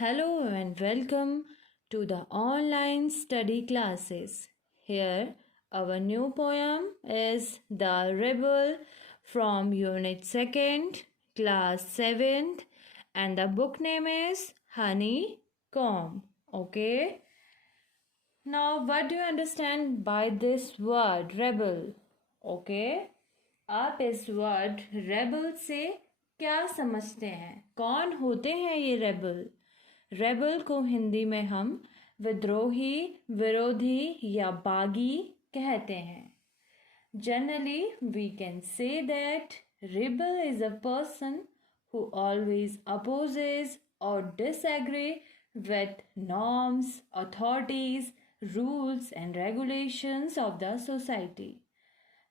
Hello and welcome to the online study classes. Here, our new poem is The Rebel from Unit 2nd, Class 7th, and the book name is Honeycomb. Okay? Now, what do you understand by this word rebel? Okay? आप इस word rebel से क्या समझते हैं? कौन होते हैं ये रेबल? रेबल को हिंदी में हम विद्रोही, विरोधी या बागी कहते हैं. Generally, we can say that rebel is a person who always opposes or disagree with norms, authorities, rules and regulations of the society.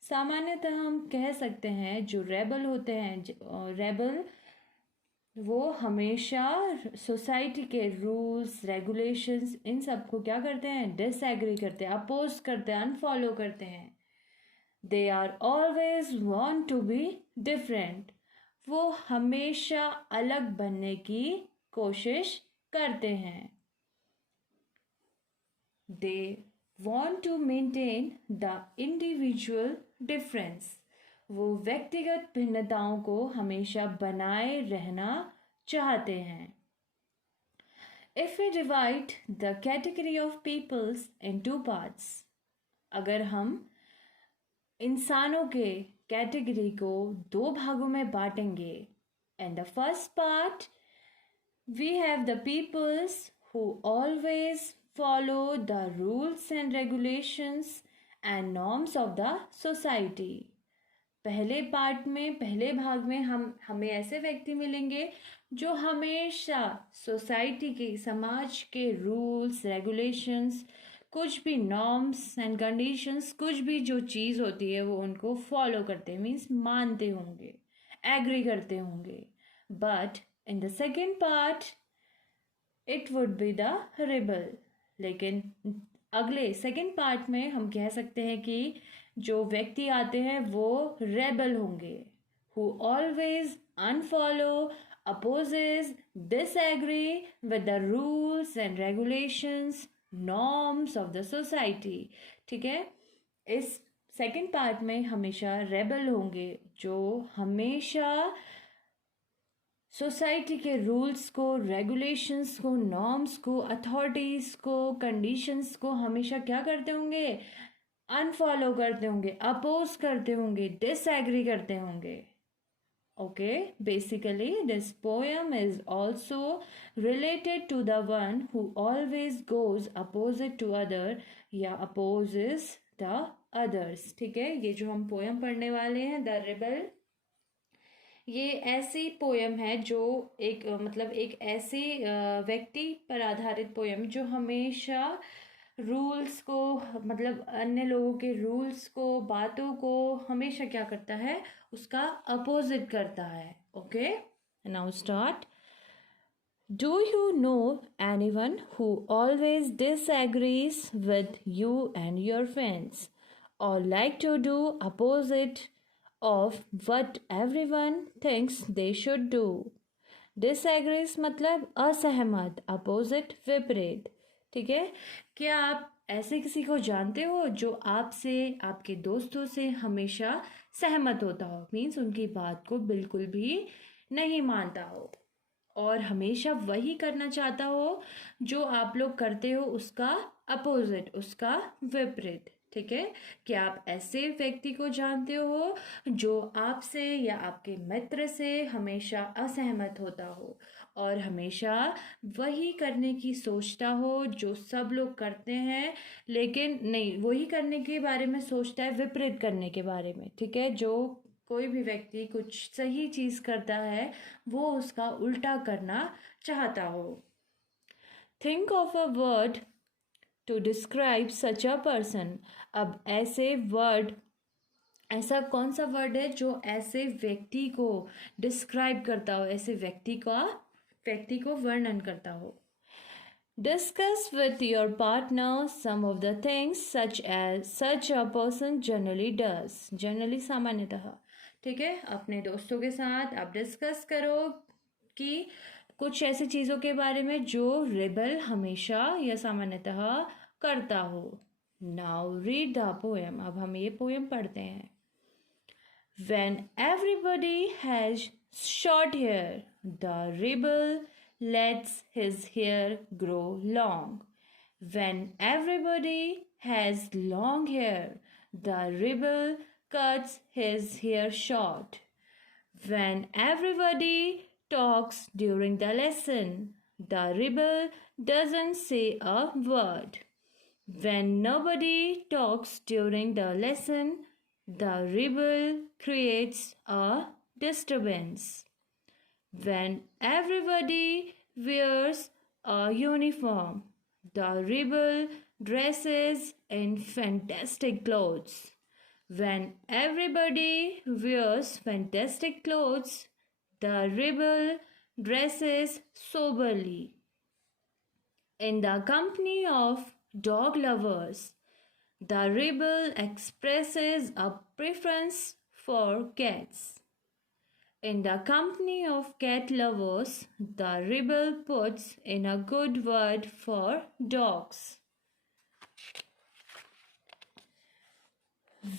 सामान्यतः हम कह सकते हैं जो रेबल होते हैं, रेबल वो हमेशा सोसाइटी के रूल्स रेगुलेशंस इन सबको क्या करते हैं? डिसएग्री करते हैं, अपोज करते हैं, अनफॉलो करते हैं. They are always want to be different. वो हमेशा अलग बनने की कोशिश करते हैं. दे want to maintain the individual difference. वो व्यक्तिगत भिन्नताओं को हमेशा बनाए रहना चाहते हैं. If we divide the category of peoples in two parts, अगर हम इंसानों के कैटेगरी को दो भागों में बांटेंगे. And the first part, we have the peoples who always follow the rules and regulations and norms of the society. पहले पार्ट में, पहले भाग में हमें ऐसे व्यक्ति मिलेंगे जो हमेशा सोसाइटी के, समाज के रूल्स रेगुलेशंस, कुछ भी नॉर्म्स एंड कंडीशंस, कुछ भी जो चीज़ होती है वो उनको फॉलो करते हैं, मीन्स मानते होंगे, एग्री करते होंगे. But in the second part it would be the rebel. लेकिन अगले सेकेंड पार्ट में हम कह सकते हैं कि जो व्यक्ति आते हैं वो रेबल होंगे, who always unfollow, opposes, disagree with the rules and regulations, norms of the society. ठीक है, इस सेकेंड पार्ट में हमेशा रेबल होंगे जो हमेशा सोसाइटी के रूल्स को, रेगुलेशंस को, नॉर्म्स को, अथॉरिटीज़ को, कंडीशंस को हमेशा क्या करते होंगे? अनफॉलो करते होंगे, अपोज करते होंगे, डिसएग्री करते होंगे. Okay, basically this poem is also related to the one who always goes opposite to other या अपोजेस द अदर्स. ठीक है, ये जो हम पोएम पढ़ने वाले हैं द रिबल, ये ऐसी पोएम है जो एक एक ऐसे व्यक्ति पर आधारित पोएम जो हमेशा रूल्स को, अन्य लोगों के रूल्स को, बातों को हमेशा क्या करता है? उसका अपोजिट करता है. Okay, now start. Do you know anyone who always disagrees with you and your friends और like to do opposite of what everyone thinks they should do? Disagrees मतलब असहमत, opposite विपरीत. ठीक है, क्या आप ऐसे किसी को जानते हो जो आपसे, आपके दोस्तों से हमेशा सहमत होता हो, मीन्स उनकी बात को बिल्कुल भी नहीं मानता हो और हमेशा वही करना चाहता हो जो आप लोग करते हो, उसका अपोजिट, उसका विपरीत. ठीक है, क्या आप ऐसे व्यक्ति को जानते हो जो आपसे या आपके मित्र से हमेशा असहमत होता हो और हमेशा वही करने की सोचता हो जो सब लोग करते हैं, लेकिन नहीं, वही करने के बारे में सोचता है, विपरीत करने के बारे में. ठीक है, जो कोई भी व्यक्ति कुछ सही चीज़ करता है वो उसका उल्टा करना चाहता हो. Think of a word to describe such a person. अब ऐसे वर्ड, ऐसा कौन सा वर्ड है जो ऐसे व्यक्ति को डिस्क्राइब करता हो, ऐसे व्यक्ति को वर्णन करता हो. Discuss with your partner some of the things such a person generally does. Generally सामान्यतः. ठीक है, अपने दोस्तों के साथ आप डिस्कस करो कि कुछ ऐसी चीज़ों के बारे में जो रिबल हमेशा या सामान्यतः करता हो. Now read the poem. अब हम ये पोएम पढ़ते हैं. When everybody has short hair, the rebel lets his hair grow long. When everybody has long hair, the rebel cuts his hair short. When everybody talks during the lesson, the rebel doesn't say a word. When nobody talks during the lesson, the rebel creates a disturbance. When everybody wears a uniform, the rebel dresses in fantastic clothes. When everybody wears fantastic clothes, the rebel dresses soberly. In the company of dog lovers, the rebel expresses a preference for cats. In the company of cat lovers, the rebel puts in a good word for dogs.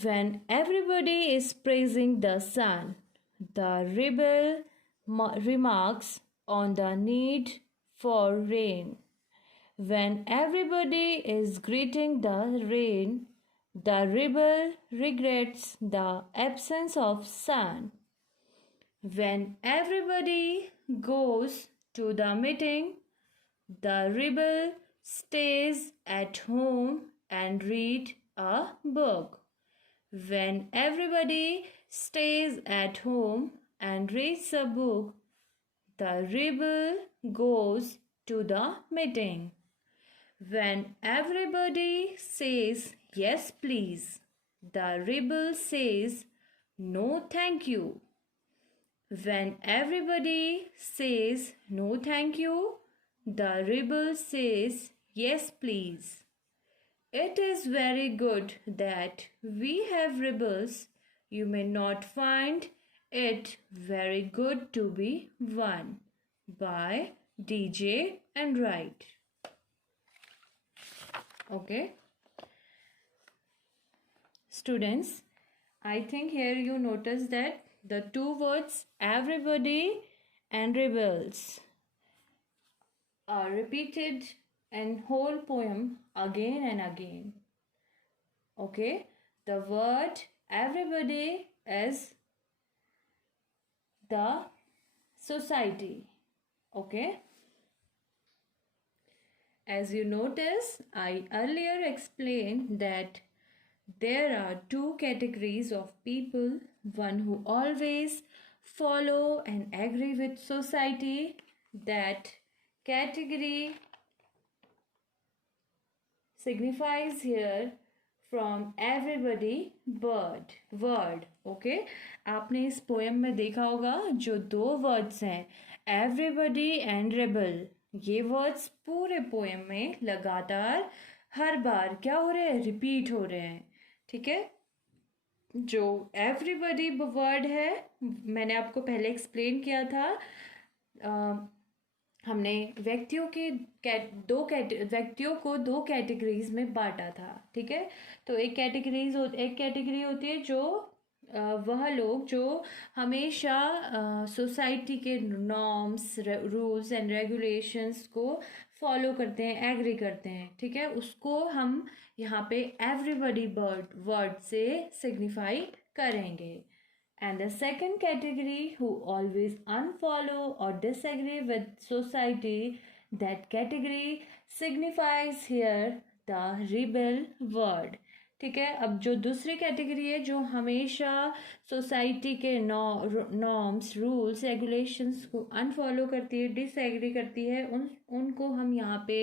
When everybody is praising the sun, the rebel remarks on the need for rain. When everybody is greeting the rain, the rebel regrets the absence of sun. When everybody goes to the meeting, the rebel stays at home and read a book. When everybody stays at home and reads a book, the rebel goes to the meeting. When everybody says yes please, the rebel says no thank you. When everybody says no thank you, the rebel says yes please. It is very good that we have rebels. You may not find it very good to be one. By DJ and Wright. Okay. Students, I think here you notice that the two words everybody and rebels are repeated in whole poem again and again. Okay. The word everybody is the society. Okay. As you notice, I earlier explained that there are two categories of people, one who always follow and agree with society. That category signifies here from everybody word. Okay, आपने इस poem में देखा होगा जो दो words हैं everybody and rebel, ये words पूरे पोएम में लगातार हर बार क्या हो रहे हैं, रिपीट हो रहे हैं. ठीक है. जो एवरीबडी वर्ड है मैंने आपको पहले एक्सप्लेन किया था. हमने व्यक्तियों को दो कैटेगरीज में बांटा था. ठीक है. तो एक कैटेगरी होती है जो वह लोग जो हमेशा सोसाइटी के नॉर्म्स, रूल्स एंड रेगुलेशंस को फॉलो करते हैं, एग्री करते हैं. ठीक है. उसको हम यहाँ पे एवरीबडी वर्ड से सिग्निफाई करेंगे. And the second category who always unfollow or disagree with society, that category signifies here the rebel word. ठीक है. अब जो दूसरी कैटेगरी है जो हमेशा सोसाइटी के नॉर्म्स, रूल्स, रेगुलेशंस को अनफॉलो करती है, डिसएग्री करती है, उनको हम यहाँ पे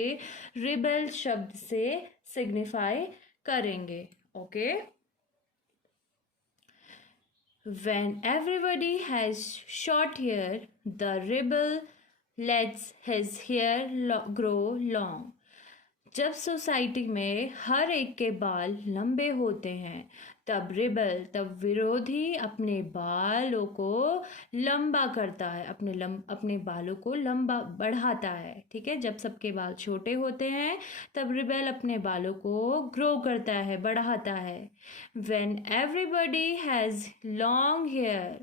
रिबेल शब्द से सिग्निफाई करेंगे. Okay. When everybody has short hair, the rebel lets his hair grow long. जब सोसाइटी में हर एक के बाल लंबे होते हैं, तब रिबल, तब विरोधी अपने बालों को लंबा करता है, अपने बालों को लंबा बढ़ाता है। ठीक है, जब सबके बाल छोटे होते हैं तब रिबल अपने बालों को ग्रो करता है, बढ़ाता है। When everybody has long hair,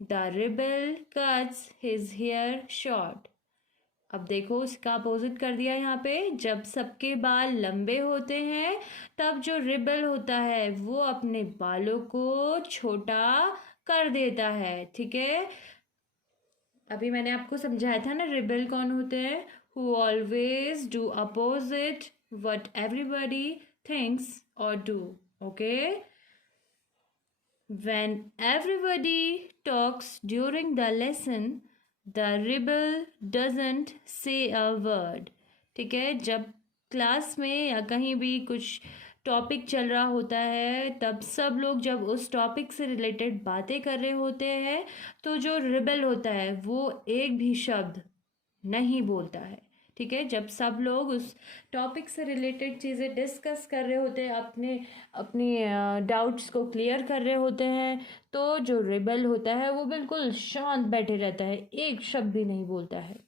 the rebel cuts his hair short. अब देखो इसका अपोजिट कर दिया यहाँ पे। जब सबके बाल लंबे होते हैं तब जो रिबल होता है वो अपने बालों को छोटा कर देता है। ठीक है, अभी मैंने आपको समझाया था ना रिबल कौन होते हैं, who always do opposite what everybody thinks और do. Okay, when everybody talks during the lesson, the rebel doesn't say a word. ठीक है, जब क्लास में या कहीं भी कुछ टॉपिक चल रहा होता है तब सब लोग जब उस टॉपिक से रिलेटेड बातें कर रहे होते हैं तो जो रिबल होता है वो एक भी शब्द नहीं बोलता है। ठीक है, जब सब लोग उस टॉपिक से रिलेटेड चीज़ें डिस्कस कर रहे होते हैं, अपने अपनी डाउट्स को क्लियर कर रहे होते हैं, तो जो रिबल होता है वो बिल्कुल शांत बैठे रहता है, एक शब्द भी नहीं बोलता है।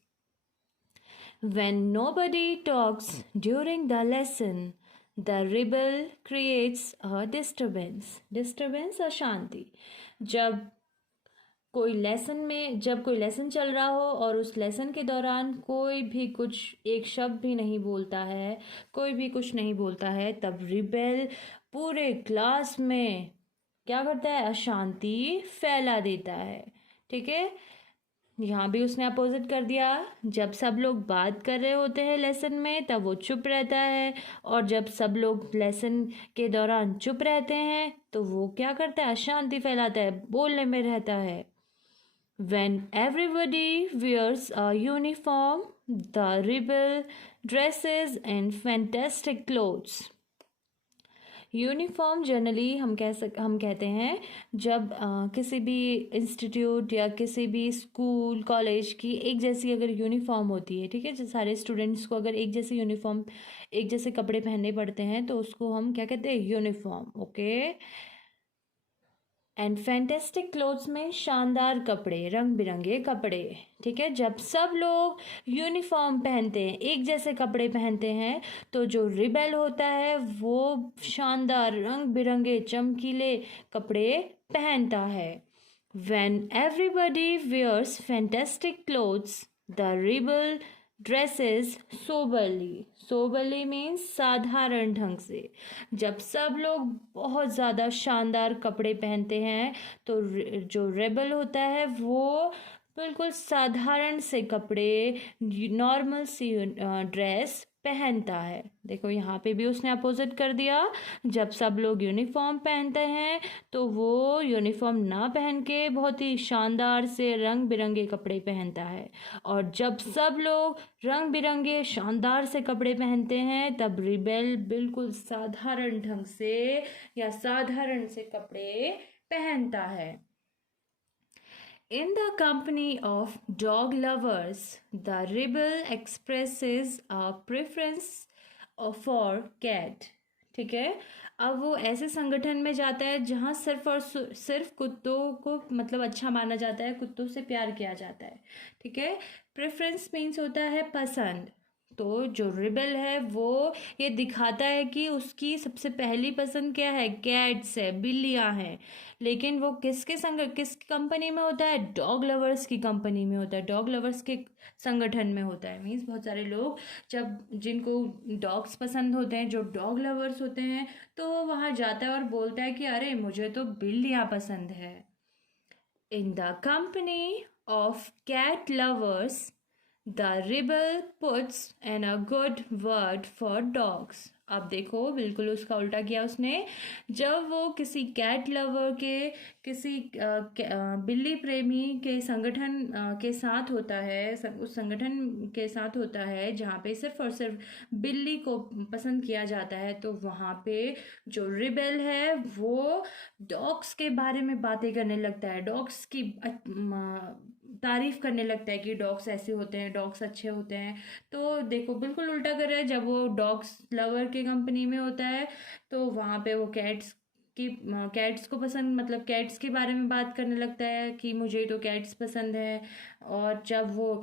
When nobody talks during the lesson, the rebel creates a disturbance. Disturbance अशांति। जब कोई लेसन चल रहा हो और उस लेसन के दौरान कोई भी कुछ एक शब्द भी नहीं बोलता है, कोई भी कुछ नहीं बोलता है, तब रिबेल पूरे क्लास में क्या करता है, अशांति फैला देता है। ठीक है, यहाँ भी उसने अपोजिट कर दिया। जब सब लोग बात कर रहे होते हैं लेसन में तब वो चुप रहता है, और जब सब लोग लेसन के दौरान चुप रहते हैं तो वो क्या करता है, अशांति फैलाता है, बोलने में रहता है। When everybody wears a uniform, the rebel dresses in fantastic clothes. Uniform generally हम कहते हैं जब किसी भी इंस्टीट्यूट या किसी भी स्कूल कॉलेज की एक जैसी अगर यूनिफॉर्म होती है, ठीक है, जो सारे स्टूडेंट्स को अगर एक जैसी यूनिफॉर्म, एक जैसे कपड़े पहनने पड़ते हैं तो उसको हम क्या कहते हैं, uniform. Okay, and fantastic clothes में शानदार कपड़े, रंग बिरंगे कपड़े। ठीक है, जब सब लोग यूनिफॉर्म पहनते हैं, एक जैसे कपड़े पहनते हैं, तो जो रिबेल होता है वो शानदार रंग बिरंगे चमकीले कपड़े पहनता है। When everybody wears fantastic clothes, the rebel dresses soberly. Soberly means साधारण ढंग से। जब सब लोग बहुत ज़्यादा शानदार कपड़े पहनते हैं तो जो रेबल होता है वो बिल्कुल साधारण से कपड़े, नॉर्मल सी ड्रेस पहनता है। देखो यहाँ पे भी उसने अपोजिट कर दिया। जब सब लोग यूनिफॉर्म पहनते हैं तो वो यूनिफॉर्म ना पहन के बहुत ही शानदार से रंग बिरंगे कपड़े पहनता है, और जब सब लोग रंग बिरंगे शानदार से कपड़े पहनते हैं तब रिबेल बिल्कुल साधारण ढंग से या साधारण से कपड़े पहनता है। In the company of dog lovers, the rebel expresses a preference for cat. ठीक है, अब वो ऐसे संगठन में जाता है जहाँ सिर्फ और सिर्फ कुत्तों को मतलब अच्छा माना जाता है, कुत्तों से प्यार किया जाता है। ठीक है, प्रेफरेंस मीन्स होता है पसंद। तो जो रिबेल है वो ये दिखाता है कि उसकी सबसे पहली पसंद क्या है, कैट्स है, बिल्लियाँ हैं। लेकिन वो किस कंपनी में होता है, डॉग लवर्स की कंपनी में होता है, डॉग लवर्स के संगठन में होता है। मीन्स बहुत सारे लोग जब जिनको डॉग्स पसंद होते हैं, जो डॉग लवर्स होते हैं, तो वो वहाँ जाता है और बोलता है कि अरे मुझे तो बिल्लियाँ पसंद है। In the company of cat lovers, The rebel puts in a good word for dogs. अब देखो बिल्कुल उसका उल्टा किया उसने। जब वो किसी कैट लवर के, किसी बिल्ली प्रेमी के संगठन के साथ होता है, उस संगठन के साथ होता है जहाँ पे सिर्फ और सिर्फ बिल्ली को पसंद किया जाता है, तो वहाँ पे जो रिबेल है वो डॉग्स के बारे में बातें करने लगता है, डॉग्स की तारीफ़ करने लगता है कि डॉग्स ऐसे होते हैं, डॉग्स अच्छे होते हैं। तो देखो बिल्कुल उल्टा कर रहा है, जब वो डॉग्स लवर के कंपनी में होता है तो वहाँ पे वो कैट्स को पसंद, मतलब कैट्स के बारे में बात करने लगता है कि मुझे तो कैट्स पसंद है। और जब वो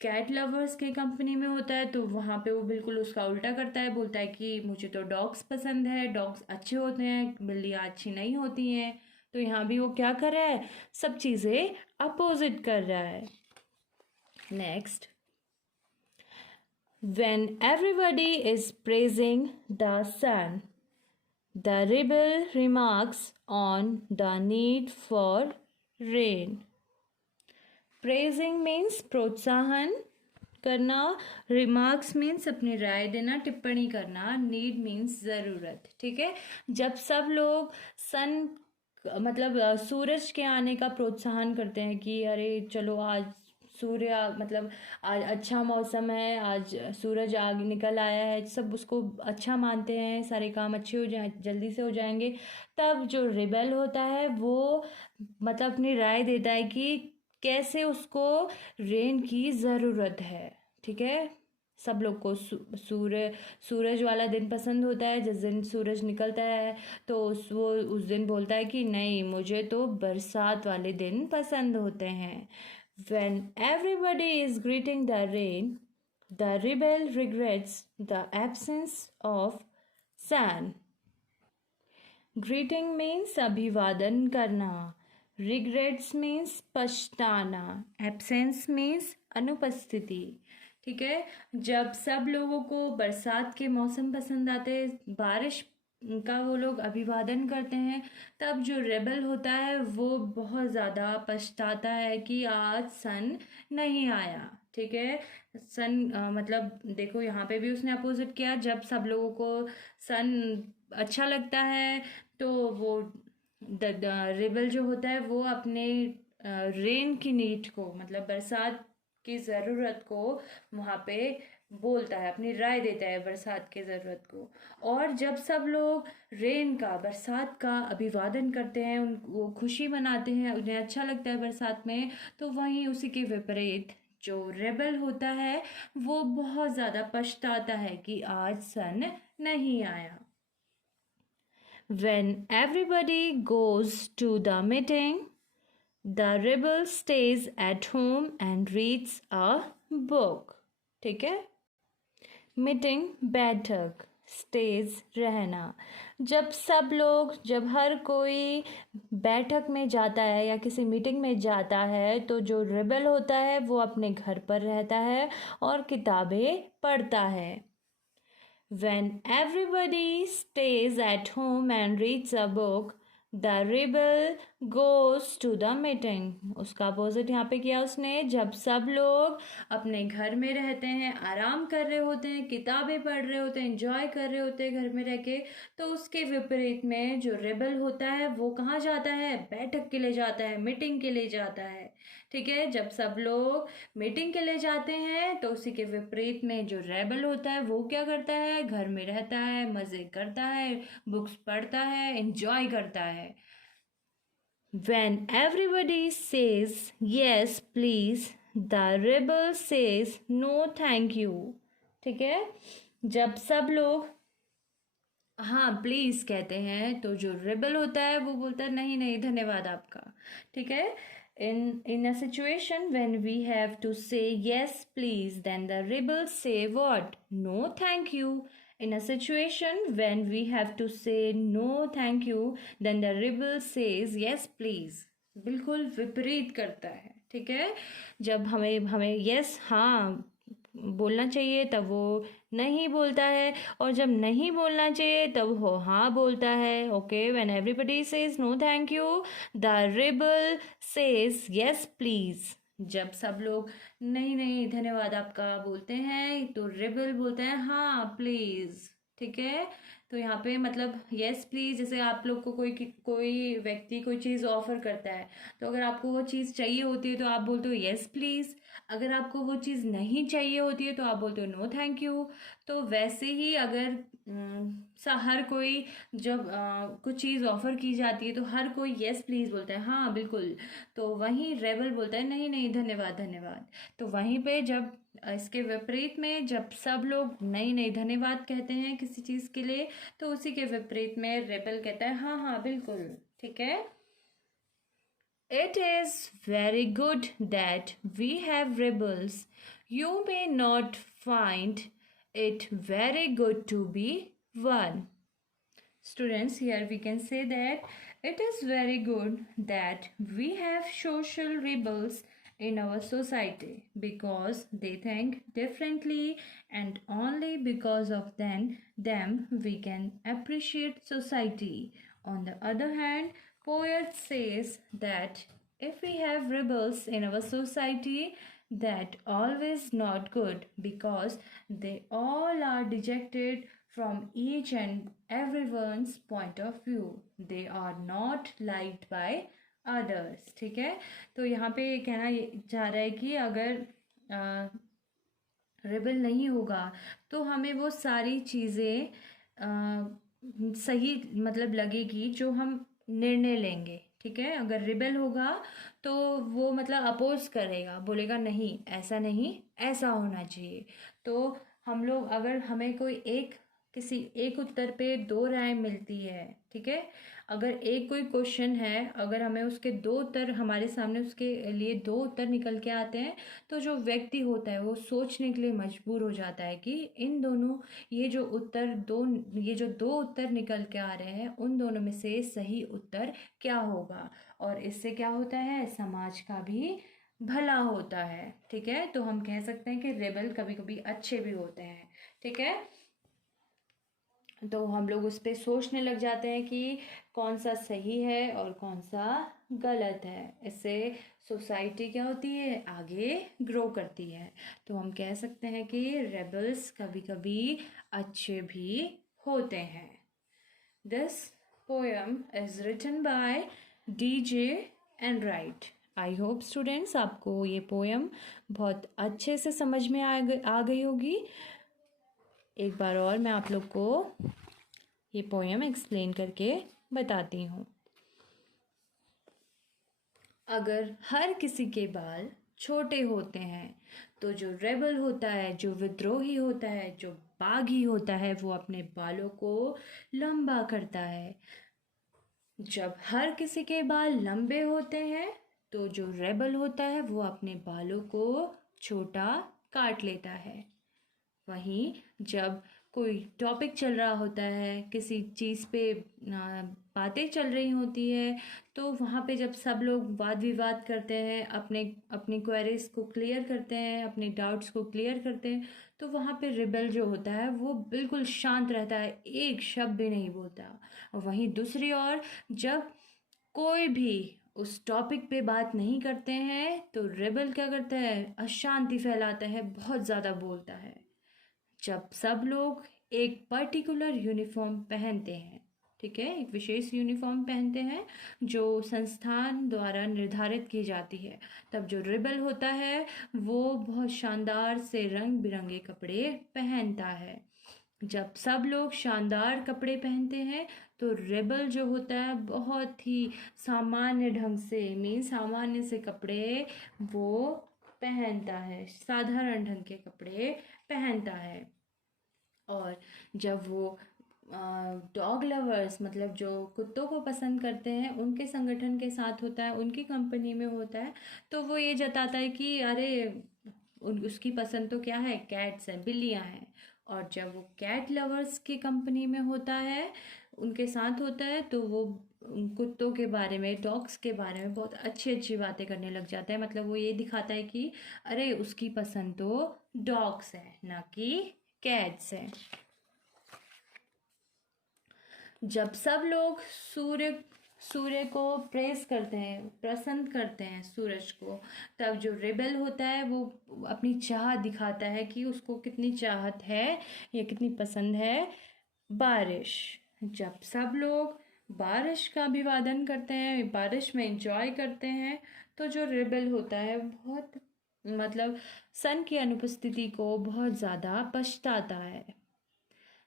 कैट लवर्स के कंपनी में होता है तो वहाँ पे वो बिल्कुल उसका उल्टा करता है, बोलता है कि मुझे तो डॉग्स पसंद है, डॉग्स अच्छे होते हैं, बिल्लियाँ अच्छी नहीं होती हैं। तो यहाँ भी वो क्या कर रहा है, सब चीज़ें अपोजिट कर रहा है। Next, when everybody is praising the sun, the rebel remarks on the need for rain. Praising means प्रोत्साहन करना, रिमार्क्स मीन्स अपनी राय देना, टिप्पणी करना, नीड मीन्स ज़रूरत। ठीक है, जब सब लोग सन मतलब सूरज के आने का प्रोत्साहन करते हैं कि अरे चलो आज सूर्य मतलब आज अच्छा मौसम है, आज सूरज आग निकल आया है, सब उसको अच्छा मानते हैं, सारे काम अच्छे हो जाए, जल्दी से हो जाएंगे। तब जो रिबेल होता है वो मतलब अपनी राय देता है कि कैसे उसको रेन की ज़रूरत है। ठीक है, सब लोग को सूरज वाला दिन पसंद होता है, जिस दिन सूरज निकलता है तो वो उस दिन बोलता है कि नहीं, मुझे तो बरसात वाले दिन पसंद होते हैं। When everybody is greeting the rain, the rebel regrets the absence of sun. Greeting means अभिवादन करना, regrets means पछताना, absence means अनुपस्थिति। ठीक है, जब सब लोगों को बरसात के मौसम पसंद आते हैं, बारिश का वो लोग अभिवादन करते हैं, तब जो रेबल होता है वो बहुत ज़्यादा पछताता है कि आज सन नहीं आया। ठीक है, सन मतलब देखो यहाँ पे भी उसने अपोजिट किया, जब सब लोगों को सन अच्छा लगता है तो वो रेबल जो होता है वो अपने रेन की नीड को, मतलब बरसात की ज़रूरत को वहाँ पे बोलता है, अपनी राय देता है बरसात की ज़रूरत को। और जब सब लोग रेन का, बरसात का अभिवादन करते हैं, उन वो खुशी मनाते हैं, उन्हें अच्छा लगता है बरसात में, तो वहीं उसी के विपरीत जो रेबल होता है वो बहुत ज़्यादा पछताता है कि आज सन नहीं आया। When everybody goes to the meeting, the rebel stays at home and reads a book. ठीक है, मीटिंग बैठक, स्टेज रहना। जब हर कोई बैठक में जाता है या किसी मीटिंग में जाता है तो जो रिबल होता है वो अपने घर पर रहता है और किताबें पढ़ता है। When everybody stays at home and reads a book, the rebel goes to the meeting. उसका अपोजिट यहाँ पे किया उसने, जब सब लोग अपने घर में रहते हैं, आराम कर रहे होते हैं, किताबें पढ़ रहे होते हैं, एंजॉय कर रहे होते हैं घर में रह के, तो उसके विपरीत में जो रेबल होता है वो कहाँ जाता है, बैठक के लिए जाता है, मीटिंग के लिए जाता है। ठीक है, जब सब लोग मीटिंग के लिए जाते हैं तो उसी के विपरीत में जो रेबल होता है वो क्या करता है, घर में रहता है, मज़े करता है, बुक्स पढ़ता है, एंजॉय करता है। When everybody says yes please, the rebel says no thank you. ठीक है, जब सब लोग हाँ प्लीज़ कहते हैं तो जो रेबल होता है वो बोलता है नहीं नहीं धन्यवाद आपका। ठीक है, in a situation when we have to say yes please, then the rebels say what, no thank you. In a situation when we have to say no thank you, then the rebel says yes please. बिल्कुल विपरीत करता है। ठीक है, जब हमें हमें yes हाँ बोलना चाहिए तब वो नहीं बोलता है, और जब नहीं बोलना चाहिए तब वो हाँ बोलता है। Okay, when everybody says no thank you, the rebel says yes please. जब सब लोग नहीं नहीं धन्यवाद आपका बोलते हैं तो रेबल बोलता है हाँ प्लीज। ठीक है। तो यहाँ पे मतलब यस प्लीज, जैसे आप लोग को कोई व्यक्ति कोई चीज़ ऑफर करता है, तो अगर आपको वो चीज़ चाहिए होती है तो आप बोलते हो यस प्लीज। अगर आपको वो चीज़ नहीं चाहिए होती है तो आप बोलते हो नो थैंक यू। तो वैसे ही अगर हर कोई जब कुछ चीज़ ऑफर की जाती है तो हर कोई यस प्लीज बोलता है, हाँ बिल्कुल। तो वहीं रेबल बोलता है नहीं नहीं धन्यवाद धन्यवाद। तो वहीं पे जब इसके विपरीत में जब सब लोग नहीं नहीं धन्यवाद कहते हैं किसी चीज़ के लिए, तो उसी के विपरीत में रेबल कहता है हाँ हाँ बिल्कुल। ठीक है। It is very good that we have rebels. You may not find it very good to be one. Students, here we can say that it is very good that we have social rebels in our society because they think differently, and only because of them we can appreciate society. On the other hand, poet says that if we have rebels in our society, that always not good because they all are dejected from each and everyone's point of view. They are not liked by others. ठीक है। तो यहाँ पे कहना चाह रहा है कि अगर रेबल नहीं होगा तो हमें वो सारी चीज़ें सही मतलब लगेगी जो हम निर्णय लेंगे। ठीक है। अगर रिबेल होगा तो वो मतलब अपोज करेगा, बोलेगा नहीं ऐसा नहीं ऐसा होना चाहिए। तो हम लोग अगर हमें कोई किसी एक उत्तर पे दो राय मिलती है, ठीक है, अगर एक कोई क्वेश्चन है, अगर हमें उसके दो उत्तर हमारे सामने उसके लिए दो उत्तर निकल के आते हैं, तो जो व्यक्ति होता है वो सोचने के लिए मजबूर हो जाता है कि इन दोनों ये जो दो उत्तर निकल के आ रहे हैं उन दोनों में से सही उत्तर क्या होगा। और इससे क्या होता है, समाज का भी भला होता है। ठीक है। तो हम कह सकते हैं कि रेबल कभी कभी अच्छे भी होते हैं। ठीक है। तो हम लोग उस पर सोचने लग जाते हैं कि कौन सा सही है और कौन सा गलत है। इससे सोसाइटी क्या होती है, आगे ग्रो करती है। तो हम कह सकते हैं कि रेबल्स कभी कभी अच्छे भी होते हैं। This poem is written by DJ Enright. I hope students आपको ये पोएम बहुत अच्छे से समझ में आ गई होगी। एक बार और मैं आप लोग को ये पोएम एक्सप्लेन करके बताती हूँ। अगर हर किसी के बाल छोटे होते हैं तो जो रेबल होता है, जो विद्रोही होता है, जो बागी होता है, वो अपने बालों को लंबा करता है। जब हर किसी के बाल लंबे होते हैं तो जो रेबल होता है वो अपने बालों को छोटा काट लेता है। वहीं जब कोई टॉपिक चल रहा होता है, किसी चीज़ पे बातें चल रही होती है, तो वहाँ पे जब सब लोग वाद विवाद करते हैं, अपने अपनी क्वेरीज को क्लियर करते हैं, अपने डाउट्स को क्लियर करते हैं, तो वहाँ पे रिबेल जो होता है वो बिल्कुल शांत रहता है, एक शब्द भी नहीं बोलता। और वहीं दूसरी ओर जब कोई भी उस टॉपिक पे बात नहीं करते हैं तो रेबल क्या करता है, अशांति फैलाता है, बहुत ज़्यादा बोलता है। जब सब लोग एक पर्टिकुलर यूनिफॉर्म पहनते हैं, ठीक है, एक विशेष यूनिफॉर्म पहनते हैं जो संस्थान द्वारा निर्धारित की जाती है, तब जो रिबल होता है वो बहुत शानदार से रंग बिरंगे कपड़े पहनता है। जब सब लोग शानदार कपड़े पहनते हैं तो रेबल जो होता है बहुत ही सामान्य ढंग से सामान्य से कपड़े वो पहनता है, साधारण ढंग के कपड़े पहनता है। और जब वो डॉग लवर्स मतलब जो कुत्तों को पसंद करते हैं उनके संगठन के साथ होता है, उनकी कंपनी में होता है, तो वो ये जताता है कि अरे उसकी पसंद तो क्या है, कैट्स हैं, बिल्लियाँ हैं। और जब वो कैट लवर्स की कंपनी में होता है, उनके साथ होता है, तो वो कुत्तों के बारे में, डॉग्स के बारे में बहुत अच्छी अच्छी बातें करने लग जाता है। मतलब वो ये दिखाता है कि अरे उसकी पसंद तो डॉग्स है ना कि कैट्स हैं। जब सब लोग सूर्य को प्रेस करते हैं, पसंद करते हैं सूरज को, तब जो रिबेल होता है वो अपनी चाह दिखाता है कि उसको कितनी चाहत है या कितनी पसंद है बारिश। जब सब लोग बारिश का अभिवादन करते हैं, बारिश में एंजॉय करते हैं, तो जो रेबल होता है बहुत मतलब सन की अनुपस्थिति को बहुत ज़्यादा पछताता है।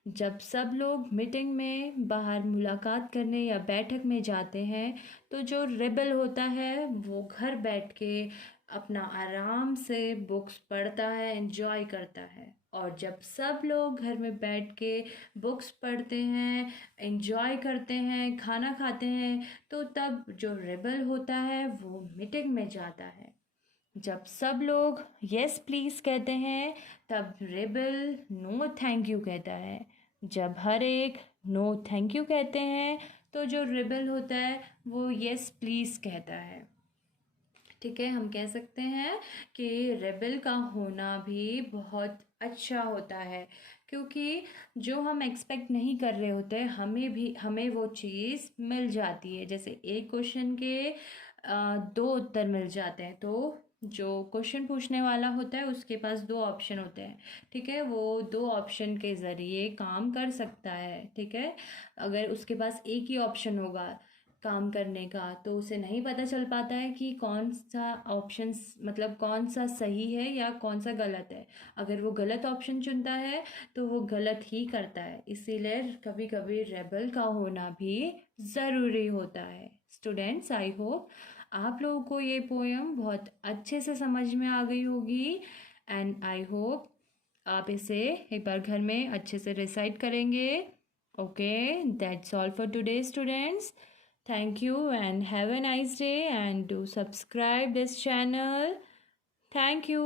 जब सब लोग मीटिंग में बाहर मुलाकात करने या बैठक में जाते हैं, तो जो रेबल होता है वो घर बैठ के अपना आराम से बुक्स पढ़ता है, एंजॉय करता है। और जब सब लोग घर में बैठ के बुक्स पढ़ते हैं, एंजॉय करते हैं, खाना खाते हैं, तो तब जो रेबल होता है वो मीटिंग में जाता है। जब सब लोग यस प्लीज कहते हैं, तब रेबल नो थैंक यू कहता है। जब हर एक नो थैंक यू कहते हैं, तो जो रेबल होता है वो यस प्लीज कहता है। ठीक है, हम कह सकते हैं कि रेबल का होना भी बहुत अच्छा होता है, क्योंकि जो हम एक्सपेक्ट नहीं कर रहे होते हमें वो चीज़ मिल जाती है। जैसे एक क्वेश्चन के दो उत्तर मिल जाते हैं, तो जो क्वेश्चन पूछने वाला होता है उसके पास दो ऑप्शन होते हैं। ठीक है, वो दो ऑप्शन के ज़रिए काम कर सकता है। ठीक है, अगर उसके पास एक ही ऑप्शन होगा काम करने का, तो उसे नहीं पता चल पाता है कि कौन सा ऑप्शन मतलब कौन सा सही है या कौन सा गलत है। अगर वो गलत ऑप्शन चुनता है तो वो गलत ही करता है। इसीलिए कभी कभी रेबल का होना भी ज़रूरी होता है। स्टूडेंट्स, आई होप आप लोगों को ये पोयम बहुत अच्छे से समझ में आ गई होगी, एंड आई होप आप इसे एक बार घर में अच्छे से रिसाइट करेंगे। Okay, that's all for today students. Thank you and have a nice day, and do subscribe this channel. Thank you.